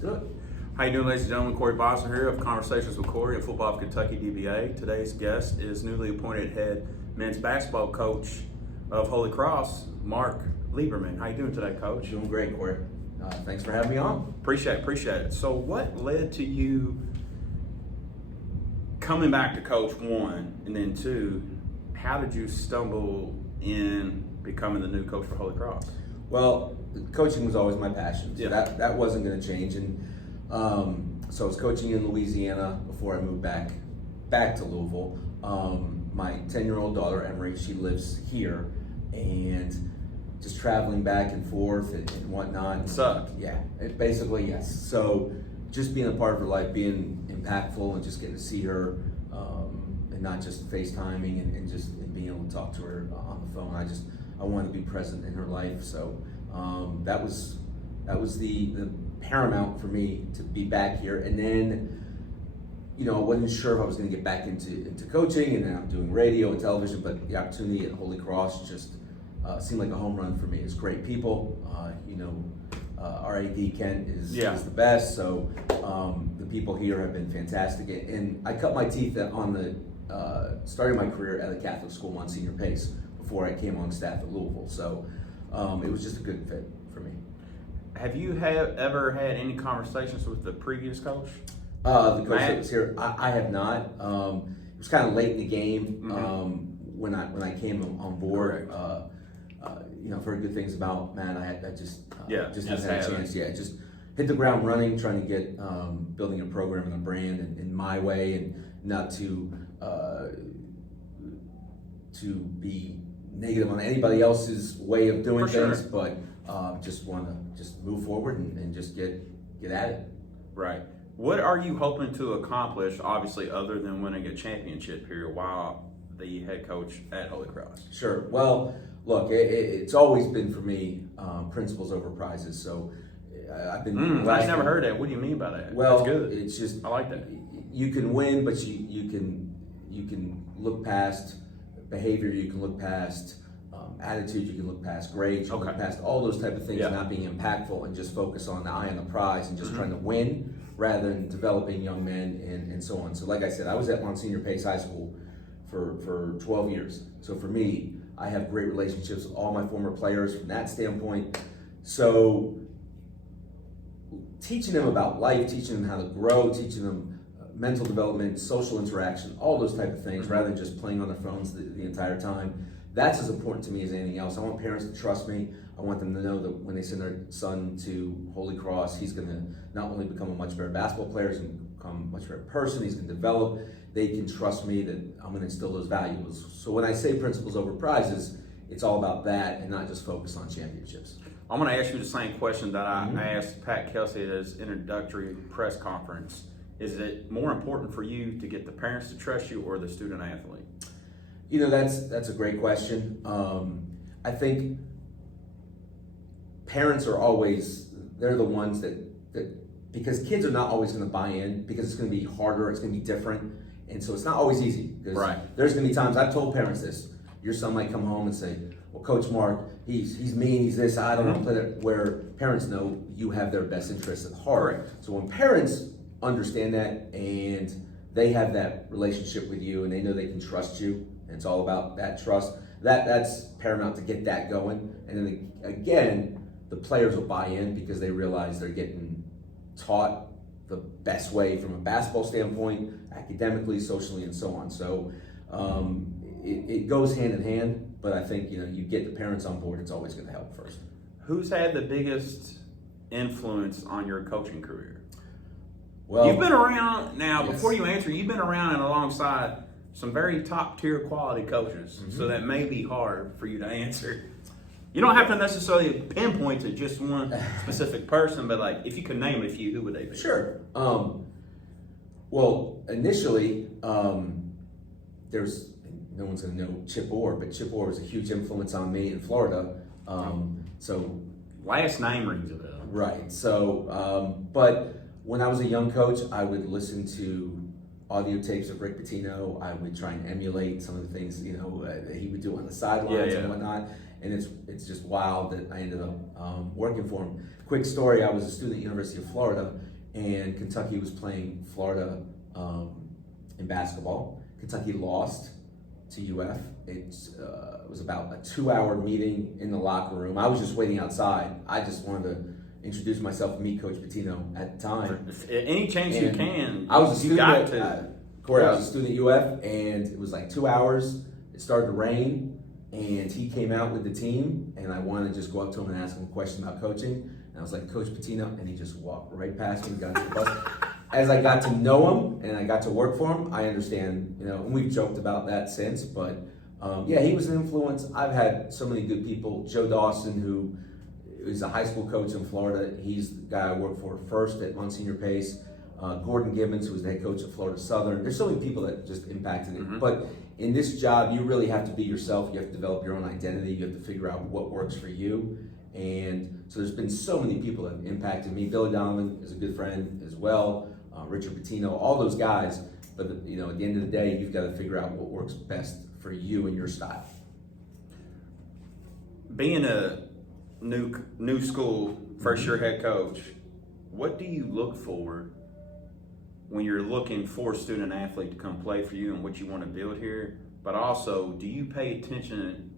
Good. How you doing, ladies and gentlemen? Corey Bosner here of Conversations with Corey at Football of Kentucky DBA. Today's guest is newly appointed head men's basketball coach of Holy Cross, Mark Lieberman. How you doing today, Coach? Doing great, Corey. Thanks for having me on. Appreciate it. So what led to you coming back to coach, one, and then two, how did you stumble in becoming the new coach for Holy Cross? Well, coaching was always my passion. So Yeah. that wasn't going to change. And so I was coaching in Louisiana before I moved back to Louisville. My 10-year-old daughter, Emery, she lives here. And just traveling back and forth and whatnot. Sucked. Yeah, basically, yes. So just being a part of her life, being impactful and just getting to see her and not just FaceTiming and just being able to talk to her on the phone. I wanted to be present in her life. So that was the paramount for me to be back here. And then, I wasn't sure if I was going to get back into coaching, and then I'm doing radio and television, but the opportunity at Holy Cross just seemed like a home run for me. It's great people. Our AD Kent is the best. So the people here have been fantastic. And I cut my teeth on the starting my career at a Catholic school, Monsignor Pace, before I came on staff at Louisville. So it was just a good fit for me. Have you ever had any conversations with the previous coach? The coach that was here, I have not. It was kind of late in the game when I came on board. I've heard good things about Matt. I just haven't had a chance yet. Just hit the ground running, trying to get building a program and a brand in my way, and not to be negative on anybody else's way of doing things, but just want to move forward and just get at it. Right. What are you hoping to accomplish, obviously, other than winning a championship here while the head coach at Holy Cross? Sure. Well, look, it's always been for me principles over prizes. So I've been. I've never heard that. What do you mean by that? Well, that's good. It's just I like that. You can win, but you can look past behavior. You can look past attitude. You can look past grades. You can look past all those type of things, not being impactful, and just focus on the eye on the prize and just trying to win rather than developing young men and so on. So, like I said, I was at Monsignor Pace High School for 12 years. So for me, I have great relationships with all my former players from that standpoint. So teaching them about life, teaching them how to grow, teaching them mental development, social interaction, all those type of things, rather than just playing on their phones the entire time. That's as important to me as anything else. I want parents to trust me. I want them to know that when they send their son to Holy Cross, he's going to not only become a much better basketball player, he's going to become a much better person, he's going to develop. They can trust me that I'm going to instill those values. So when I say principles over prizes, it's all about that and not just focus on championships. I'm going to ask you the same question that I asked Pat Kelsey at his introductory press conference. Is it more important for you to get the parents to trust you or the student athlete? That's a great question. I think parents are they're the ones that because kids are not always going to buy in, because it's going to be harder, it's going to be different. And so it's not always easy. Because there's going to be times, I've told parents this, your son might come home and say, well, Coach Mark, he's mean, he's this, I don't want to play that, where parents know you have their best interests at heart. So when parents understand that and they have that relationship with you and they know they can trust you, and it's all about that trust, that's paramount to get that going. And then again, the players will buy in because they realize they're getting taught the best way from a basketball standpoint, academically, socially, and so on. So it goes hand in hand, but I think you get the parents on board, it's always going to help first. Who's had the biggest influence on your coaching career? Well, you've been around now. Before you answer, you've been around and alongside some very top tier quality coaches, so that may be hard for you to answer. You don't have to necessarily pinpoint to just one specific person, but like if you could name a few, who would they be? Sure. Well, initially, there's no one's going to know Chip Orr, but Chip Orr was a huge influence on me in Florida. So last name rings a bell. Right. So, but when I was a young coach, I would listen to audio tapes of Rick Pitino. I would try and emulate some of the things that he would do on the sidelines and whatnot. And it's just wild that I ended up working for him. Quick story: I was a student at the University of Florida, and Kentucky was playing Florida in basketball. Kentucky lost to UF. It was about a 2-hour meeting in the locker room. I was just waiting outside. I just wanted to introduce myself and meet Coach Pitino at the time. Any chance you can, I was a student got to. Corey, I was a student at UF, and it was like 2 hours. It started to rain, and he came out with the team, and I wanted to just go up to him and ask him a question about coaching. And I was like, Coach Pitino, and he just walked right past me, got to the bus. As I got to know him and I got to work for him, I understand, and we've joked about that since, but yeah, he was an influence. I've had so many good people. Joe Dawson, who is a high school coach in Florida, he's the guy I worked for first at Monsignor Pace. Gordon Gibbons, who was the head coach at Florida Southern. There's so many people that just impacted it. But in this job, you really have to be yourself. You have to develop your own identity. You have to figure out what works for you. And so there's been so many people that have impacted me. Billy Donovan is a good friend as well. Richard Pitino, all those guys. But at the end of the day, you've got to figure out what works best for you and your style. Being a new school first year head coach, what do you look for when you're looking for a student athlete to come play for you and what you want to build here? But also, do you pay attention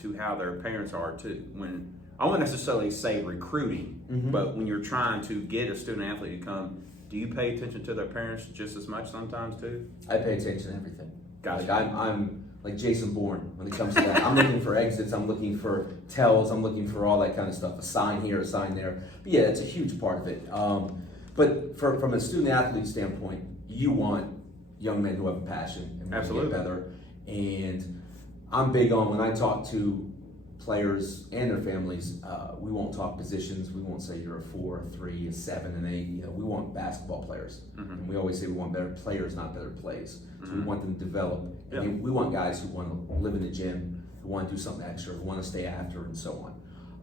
to how their parents are too? When I wouldn't necessarily say recruiting, but when you're trying to get a student athlete to come, do you pay attention to their parents just as much sometimes too? I pay attention to everything. Gotcha. Like I'm like Jason Bourne when it comes to that. I'm looking for exits. I'm looking for tells. I'm looking for all that kind of stuff. A sign here, a sign there. But yeah, that's a huge part of it. But from a student athlete standpoint, you want young men who have a passion and want to get better. And I'm big on when I talk to players and their families, we won't talk positions. We won't say you're a 4, a 3, a 7, an 8. We want basketball players. And we always say we want better players, not better plays. So we want them to develop. And we want guys who want to live in the gym, who want to do something extra, who want to stay after, and so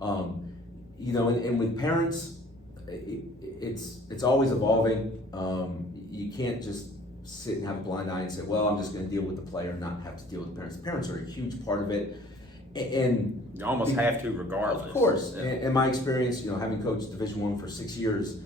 on. And with parents, it's always evolving. You can't just sit and have a blind eye and say, well, I'm just going to deal with the player and not have to deal with the parents. The parents are a huge part of it. And you almost have to regardless. Of course. Yeah. And my experience, having coached Division I for 6 years,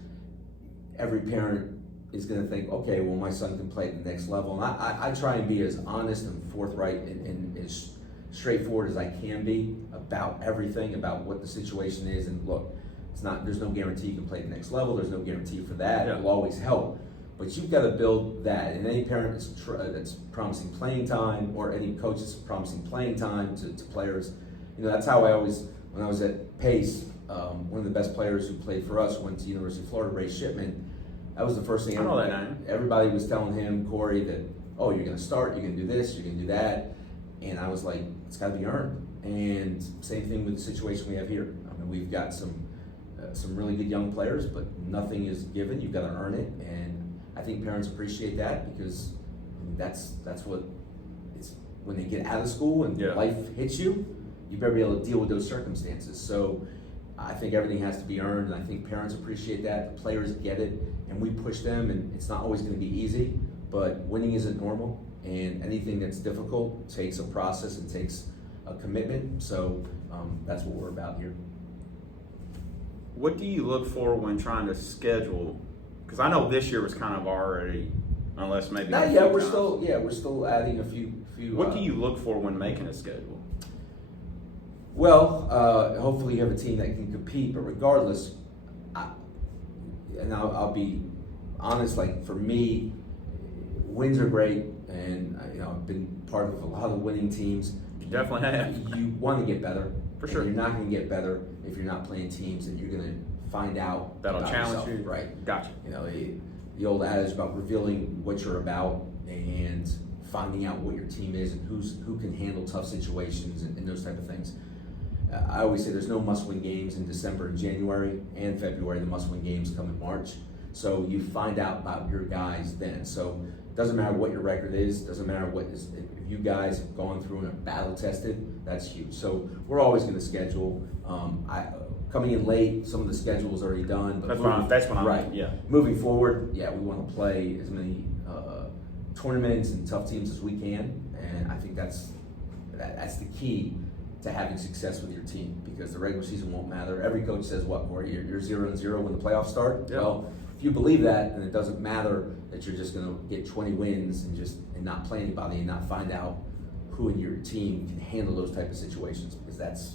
every parent is going to think, okay, well, my son can play at the next level. And I try and be as honest and forthright and as straightforward as I can be about everything, about what the situation is. And look, there's no guarantee you can play at the next level. There's no guarantee for that. Yeah. It will always help. But you've got to build that. And any parent that's promising playing time, or any coach that's promising playing time to players, that's how I always, when I was at Pace, one of the best players who played for us went to University of Florida, Ray Shipman. That was the first thing. I know that name. Everybody was telling him, Corey, that, oh, you're going to start, you're going to do this, you're going to do that. And I was like, it's got to be earned. And same thing with the situation we have here. I mean, we've got some really good young players, but nothing is given. You've got to earn it. And I think parents appreciate that, because that's what it's when they get out of school and life hits you. You better be able to deal with those circumstances. So I think everything has to be earned, and I think parents appreciate that. The players get it, and we push them. And it's not always going to be easy, but winning isn't normal, and anything that's difficult takes a process and takes a commitment. So that's what we're about here. What do you look for when trying to schedule? Because I know this year was kind of already, unless maybe not yet. We're still adding a few. What do you look for when making a schedule? Well, hopefully you have a team that can compete. But regardless, I'll be honest. Like, for me, wins are great, and I've been part of a lot of winning teams. You definitely have. You want to get better. For sure. You're not going to get better if you're not playing teams, and you're going to find out. That'll challenge yourself. you. Right. Gotcha. The old adage about revealing what you're about and finding out what your team is and who can handle tough situations and those type of things. I always say there's no must-win games in December and January and February. The must-win games come in March. So you find out about your guys then. So it doesn't matter what your record is. Doesn't matter if you guys have gone through and are battle tested. That's huge. So we're always going to schedule. Coming in late, some of the schedule's already done. But that's what I'm right. Yeah. Moving forward, we want to play as many tournaments and tough teams as we can, and I think that's the key to having success with your team, because the regular season won't matter. Every coach says, "What, Corey? You're 0-0 when the playoffs start." Yep. Well, if you believe that, then it doesn't matter that you're just going to get 20 wins and not play anybody and not find out who in your team can handle those type of situations, because that's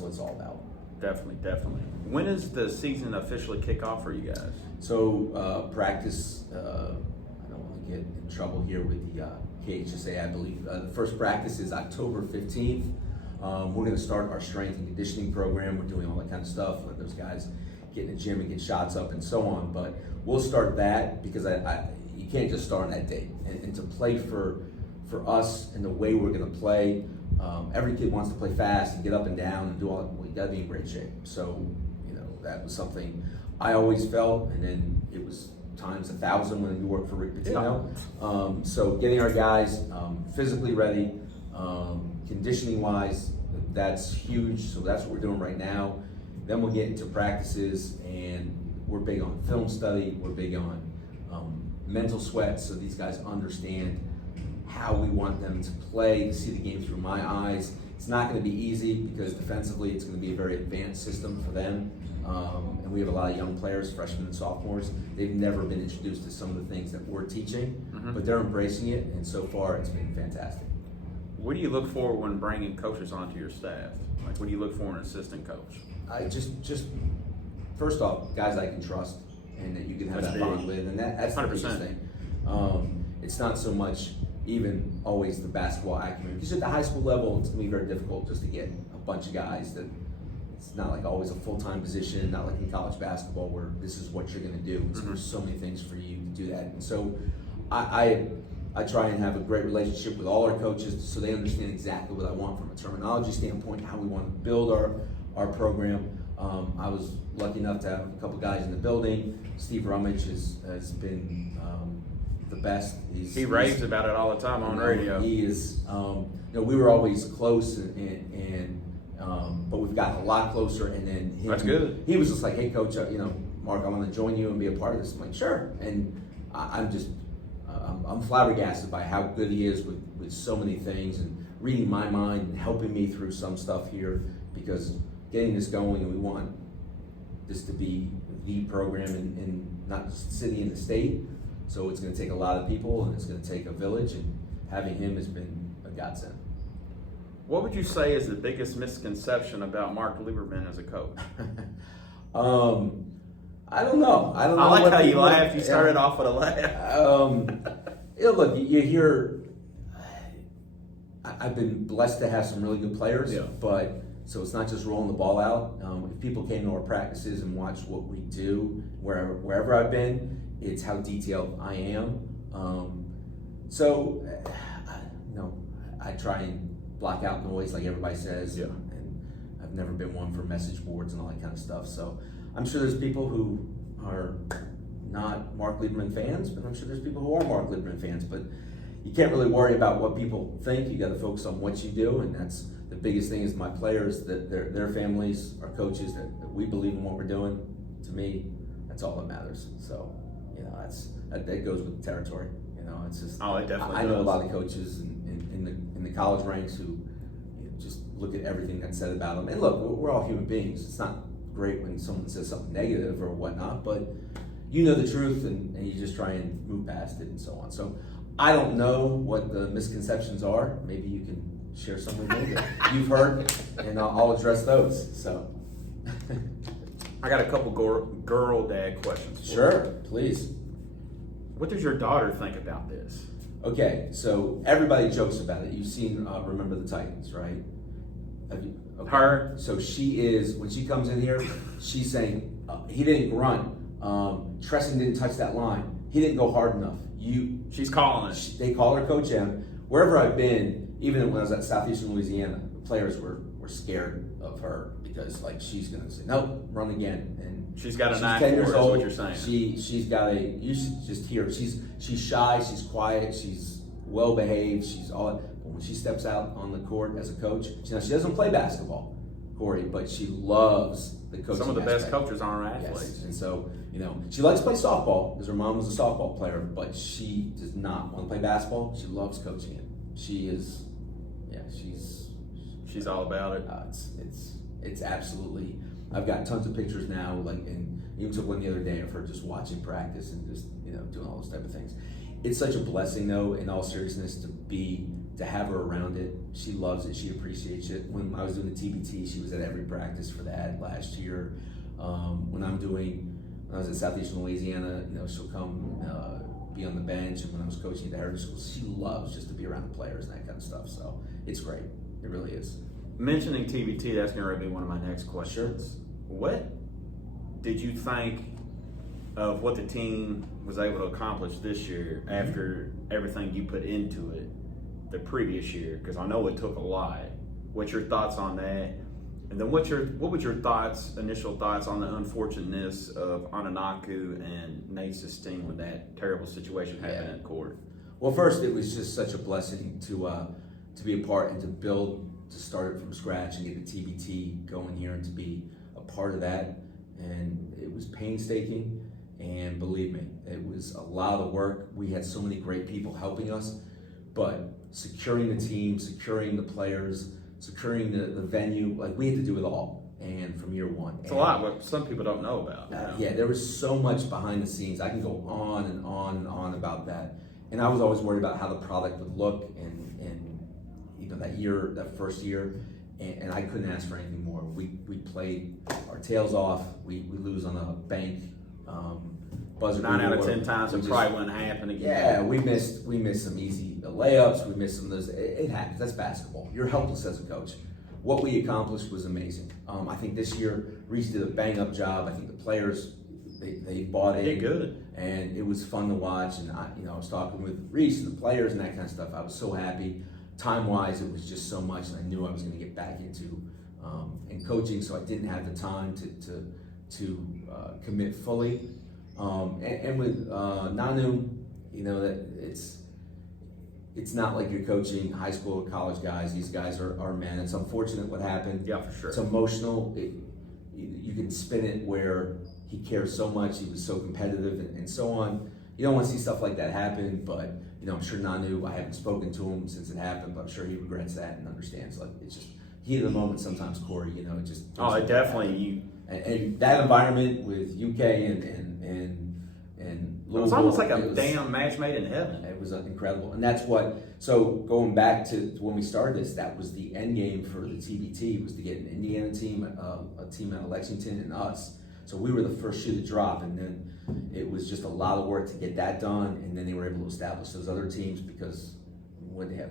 what it's all about. Definitely. When does the season officially kick off for you guys? So practice, I don't want to get in trouble here with the KHSA, I believe. The first practice is October 15th. We're going to start our strength and conditioning program. We're doing all that kind of stuff, let those guys get in the gym and get shots up and so on. But we'll start that because you can't just start on that date. And to play for us and the way we're going to play, every kid wants to play fast and get up and down and do all that. Well, you got to be in great shape. So, that was something I always felt, and then it was times 1,000 when you work for Rick Pitino. Yeah. So getting our guys physically ready, conditioning wise, that's huge. So that's what we're doing right now. Then we'll get into practices, and we're big on film study. We're big on mental sweat, so these guys understand how we want them to play, to see the game through my eyes. It's not going to be easy because defensively it's going to be a very advanced system for them. And we have a lot of young players, freshmen and sophomores. They've never been introduced to some of the things that we're teaching, but they're embracing it, and so far it's been fantastic. What do you look for when bringing coaches onto your staff? Like, what do you look for in an assistant coach? I just first off, guys I can trust and that you can have that bond with, and that's 100%. The biggest thing. It's not so much even always the basketball acumen, because at the high school level it's going to be very difficult just to get a bunch of guys that it's not like always a full-time position, not like in college basketball where this is what you're going to do. So there's so many things for you to do that, and so I try and have a great relationship with all our coaches so they understand exactly what I want from a terminology standpoint, how we want to build our program. I was lucky enough to have a couple guys in the building. Steve Rummage has been the best. He raves about it all the time on radio. He is. We were always close, but we've gotten a lot closer. And then that's good. He was just like, "Hey, coach, Mark, I want to join you and be a part of this." I'm like, "Sure." And I'm flabbergasted by how good he is with so many things and reading my mind and helping me through some stuff here, because getting this going, and we want this to be the program in not just the city and the state. So it's going to take a lot of people, and it's going to take a village, and having him has been a godsend. What would you say is the biggest misconception about Mark Lieberman as a coach? I don't know. I like how you laughed. You started off with a laugh. Look, you hear. I've been blessed to have some really good players, but so it's not just rolling the ball out. If people came to our practices and watched what we do, wherever I've been, it's how detailed I am. I try and block out noise like everybody says. Yeah. And I've never been one for message boards and all that kind of stuff. So I'm sure there's people who are not Mark Lieberman fans, but I'm sure there's people who are Mark Lieberman fans. But you can't really worry about what people think. You got to focus on what you do, and that's the biggest thing. Is my players, that their families, our coaches, that we believe in what we're doing. To me, that's all that matters. So, that goes with the territory. It's just. Oh, it definitely. I know a lot of coaches in the college ranks who just look at everything that's said about them. And look, we're all human beings. It's not great when someone says something negative or whatnot, but you know the truth, and you just try and move past it and so on. So I don't know what the misconceptions are. Maybe you can share some with me that you've heard, and I'll address those. So I got a couple girl dad questions. Sure, please. What does your daughter think about this? Okay, so everybody jokes about it. You've seen Remember the Titans, right? Have you? Okay. Her? So she is, when she comes in here, she's saying, he didn't run. Tresson didn't touch that line. He didn't go hard enough. She's calling it. They call her Coach M. Wherever I've been, even when I was at Southeastern Louisiana, the players were scared of her because she's going to say, nope, run again. And she's got a knife 10 years old. What you're saying. She's got you should just hear her. She's shy, she's quiet, she's well behaved, she's all. But when she steps out on the court as a coach, she doesn't play basketball, Corey, but she loves the coaching. Some of the best aspect. coaches are athletes. Yes. And so, she likes to play softball because her mom was a softball player, but she does not want to play basketball. She loves coaching it. She is, she's all about it. It's absolutely. I've got tons of pictures now, and Even took one the other day of her just watching practice and just, doing all those type of things. It's such a blessing, though, in all seriousness, to have her around it. She loves it. She appreciates it. When I was doing the TBT, she was at every practice for that last year. When I was at Southeastern Louisiana, she'll come be on the bench. And when I was coaching at the Heritage Schools, she loves just to be around the players and that kind of stuff. So it's great. It really is. Mentioning TBT, that's going to be one of my next questions. Sure. What did you think of what the team was able to accomplish this year after everything you put into it the previous year? Because I know it took a lot. What's your thoughts on that? And then what was your initial thoughts on the unfortunateness of Ananaku and Nate Sistine when that terrible situation happened at court? Well, first, it was just such a blessing to be a part and to start it from scratch and get the TBT going here and to be a part of that. And it was painstaking, and believe me, it was a lot of work. We had so many great people helping us, but securing the team, securing the players, securing the venue, like we had to do it all. And from year one. It's a lot what some people don't know about. Yeah, there was so much behind the scenes. I can go on and on and on about that. And I was always worried about how the product would look and that first year. And I couldn't ask for anything more. We played our tails off. We lose on a bank buzzer. 9 out of 10 times it probably wouldn't happen again. Yeah, we missed some easy layups. We missed some of those. It happens. That's basketball. You're helpless as a coach. What we accomplished was amazing. I think this year Reese did a bang up job. I think the players they bought in. They did good, and it was fun to watch. And I was talking with Reese and the players and that kind of stuff. I was so happy. Time-wise, it was just so much, and I knew I was going to get back into in coaching, so I didn't have the time to commit fully. And with Nanu, that it's not like you're coaching high school or college guys. These guys are men. It's unfortunate what happened. Yeah, for sure. It's emotional. You can spin it where he cares so much. He was so competitive and so on. You don't want to see stuff like that happen, but I'm sure Nanu, I haven't spoken to him since it happened, but I'm sure he regrets that and understands. Like, it's just heat of the moment sometimes, Corey. It just. Oh, it definitely. And that environment with UK and Louisville, it was almost like a damn match made in heaven. It was incredible, and that's what. So going back to when we started this, that was the end game for the TBT, was to get an Indiana team, a team out of Lexington, and us. So we were the first shoe to drop, and then it was just a lot of work to get that done, and then they were able to establish those other teams because when they have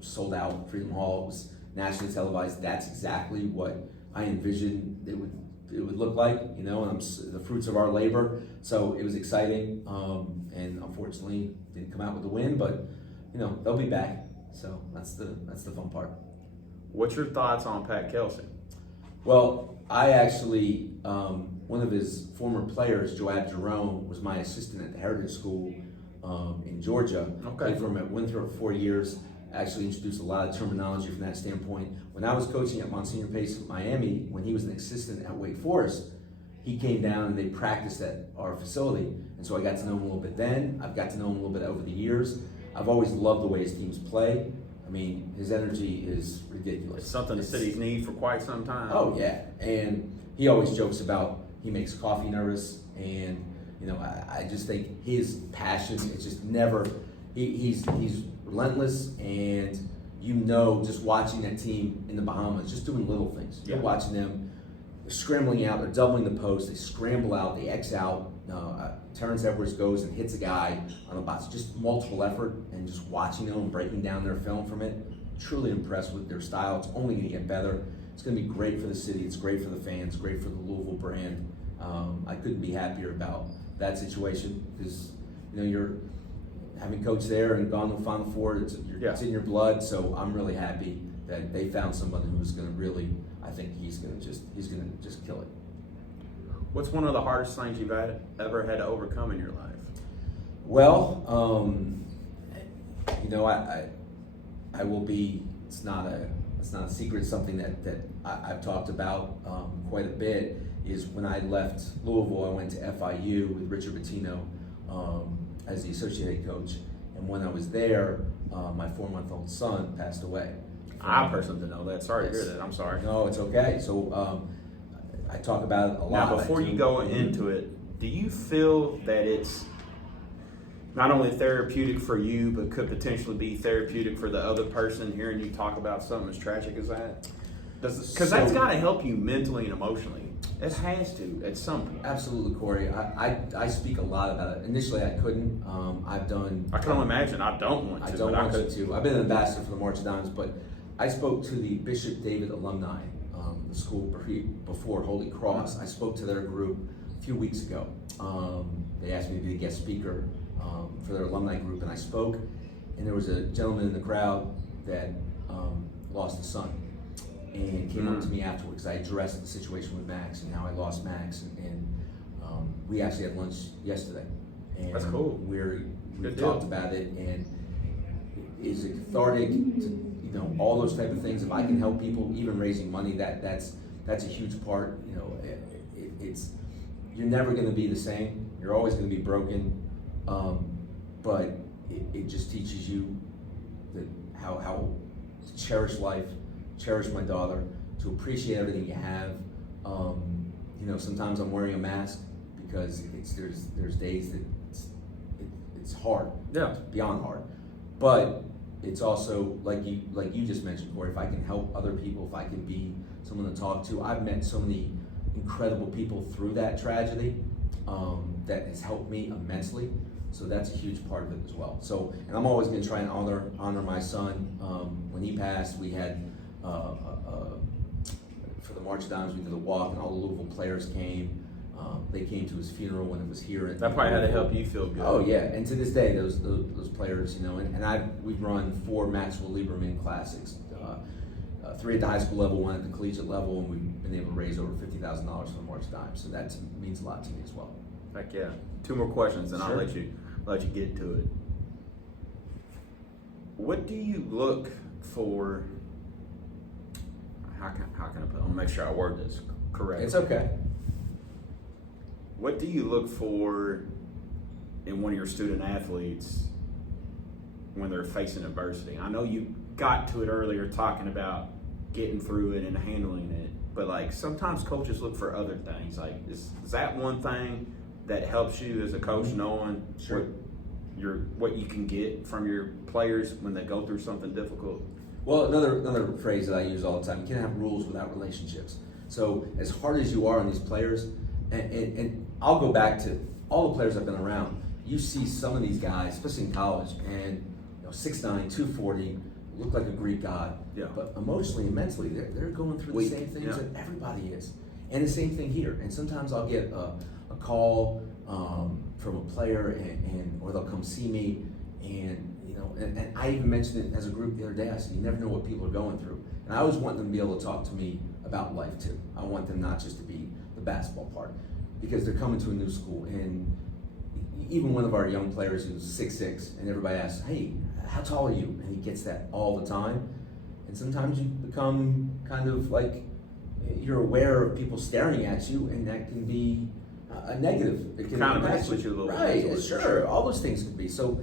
sold out Freedom Hall, it was nationally televised. That's exactly what I envisioned it would look like, and the fruits of our labor. So it was exciting, and unfortunately didn't come out with the win, but they'll be back. So that's the fun part. What's your thoughts on Pat Kelsey? Well, I actually, one of his former players, Joab Jerome, was my assistant at the Heritage School in Georgia. Okay. Played for him at Winthrop for 4 years. Actually introduced a lot of terminology from that standpoint. When I was coaching at Monsignor Pace in Miami, when he was an assistant at Wake Forest, he came down and they practiced at our facility. And so I got to know him a little bit then. I've got to know him a little bit over the years. I've always loved the way his teams play. I mean, his energy is ridiculous. It's something the city's need for quite some time. Oh, yeah. And he always jokes about he makes coffee nervous. And, I just think his passion is just never, he's relentless. And, just watching that team in the Bahamas, just doing little things. Yeah. You're watching them scrambling out, they're doubling the post, they scramble out, they X out. Terrence Edwards goes and hits a guy on the box. Just multiple effort, and just watching them and breaking down their film from it. Truly impressed with their style. It's only going to get better. It's going to be great for the city. It's great for the fans. Great for the Louisville brand. I couldn't be happier about that situation because you're having coached there and gone to the Final Four. It's in your blood. So I'm really happy that they found somebody who's going to really. I think he's going to just kill it. What's one of the hardest things you've ever had to overcome in your life? Well, I will be. It's not a secret. Something that I've talked about quite a bit is when I left Louisville, I went to FIU with Richard Pitino as the associate head coach, and when I was there, my 4-month-old son passed away. I personally didn't know that. Sorry to hear that. I'm sorry. No, it's okay. So I talk about it a lot. Now, before you go into it, do you feel that it's not only therapeutic for you, but could potentially be therapeutic for the other person hearing you talk about something as tragic as that? Because that's got to help you mentally and emotionally. It has to at some point. Absolutely, Corey. I speak a lot about it. Initially, I couldn't. I can only imagine. I don't want to. I don't want to. I've been an ambassador for the March of Dimes, but I spoke to the Bishop David alumni, the school before Holy Cross. I spoke to their group a few weeks ago. They asked me to be a guest speaker for their alumni group, and I spoke. And there was a gentleman in the crowd that lost a son, and came up to me afterwards. I addressed the situation with Max and how I lost Max, and we actually had lunch yesterday. And that's cool. We talked about it, and is it cathartic to, all those type of things. If I can help people, even raising money, that's a huge part. It's you're never going to be the same. You're always going to be broken, but it just teaches you that how to cherish life, cherish my daughter, to appreciate everything you have. Sometimes I'm wearing a mask because there's days that it's hard, it's beyond hard, but it's also like you just mentioned, Corey. If I can help other people, if I can be someone to talk to, I've met so many incredible people through that tragedy that has helped me immensely. So that's a huge part of it as well. So, and I'm always going to try and honor my son. When he passed, we had for the March of Dimes, we did a walk, and all the Louisville players came. They came to his funeral when it was here. That probably had to help you feel good. Oh yeah, and to this day, those players, we've run 4 Maxwell Lieberman classics, 3 at the high school level, 1 at the collegiate level, and we've been able to raise over $50,000 for the March of Dimes. So that means a lot to me as well. Heck yeah. 2 more questions, and Sure. I'll let you get to it. What do you look for? How can I put it? I'll make sure I word this correctly. It's okay. What do you look for in one of your student athletes when they're facing adversity? I know you got to it earlier talking about getting through it and handling it, but like sometimes coaches look for other things. Like is that one thing that helps you as a coach knowing what you can get from your players when they go through something difficult? Well, another phrase that I use all the time: you can't have rules without relationships. So as hard as you are on these players, and I'll go back to all the players I've been around. You see some of these guys, especially in college, and 6'9", 240, look like a Greek god. Yeah. But emotionally and mentally, they're going through the same things that everybody is. And the same thing here. And sometimes I'll get a call from a player, or they'll come see me, and I even mentioned it as a group the other day. I said, you never know what people are going through. And I always want them to be able to talk to me about life too. I want them not just to be the basketball part, because they're coming to a new school. And even one of our young players who's 6'6", and everybody asks, hey, how tall are you? And he gets that all the time. And sometimes you become kind of like, you're aware of people staring at you, and that can be a negative. It can kind of mess with you a little bit. Right, sure. All those things can be. So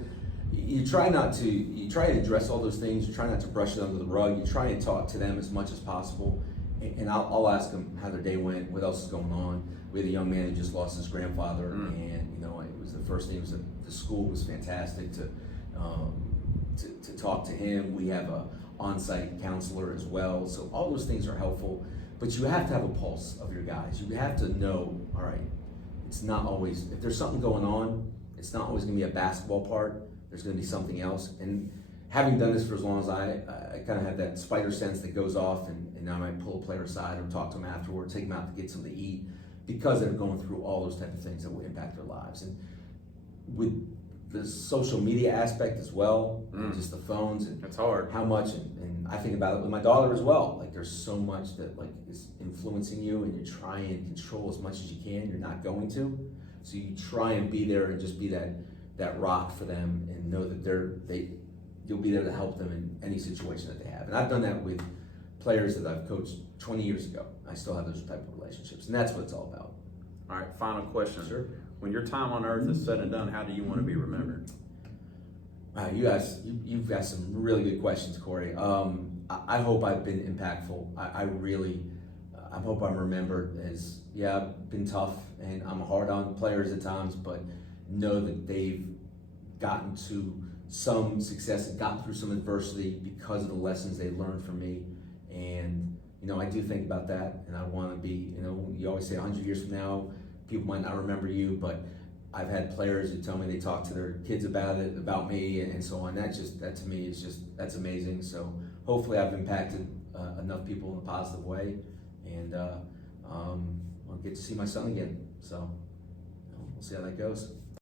you try to address all those things. You try not to brush it under the rug. You try and talk to them as much as possible. And I'll ask them how their day went, what else is going on. We had a young man who just lost his grandfather, and it was the first thing. The school was fantastic to talk to him. We have a on-site counselor as well, so all those things are helpful. But you have to have a pulse of your guys. You have to know, all right, it's not always, if there's something going on, it's not always going to be a basketball part. There's going to be something else. And having done this for as long as I kind of have that spider sense that goes off, and I might pull a player aside or talk to them afterward, take them out to get something to eat, because they're going through all those type of things that will impact their lives. And with the social media aspect as well, and just the phones, and it's hard. How much, and I think about it with my daughter as well. Like there's so much that is influencing you, and you try and control as much as you can. You're not going to, so you try and be there and just be that rock for them, and know that you'll be there to help them in any situation that they have. And I've done that with players that I've coached 20 years ago. I still have those type of relationships, and that's what it's all about. All right, final question. Sure. When your time on earth is said and done, how do you want to be remembered? You've got some really good questions, Corey. I hope I've been impactful. I I hope I'm remembered as, yeah, I've been tough and I'm hard on players at times, but know that they've gotten to some success and gotten through some adversity because of the lessons they learned from me. And, you know, I do think about that, and I want to be, you know, you always say 100 years from now, people might not remember you, but I've had players who tell me they talk to their kids about it, about me, and so on. That to me is just, that's amazing. So hopefully I've impacted enough people in a positive way, and I'll get to see my son again. So, you know, we'll see how that goes.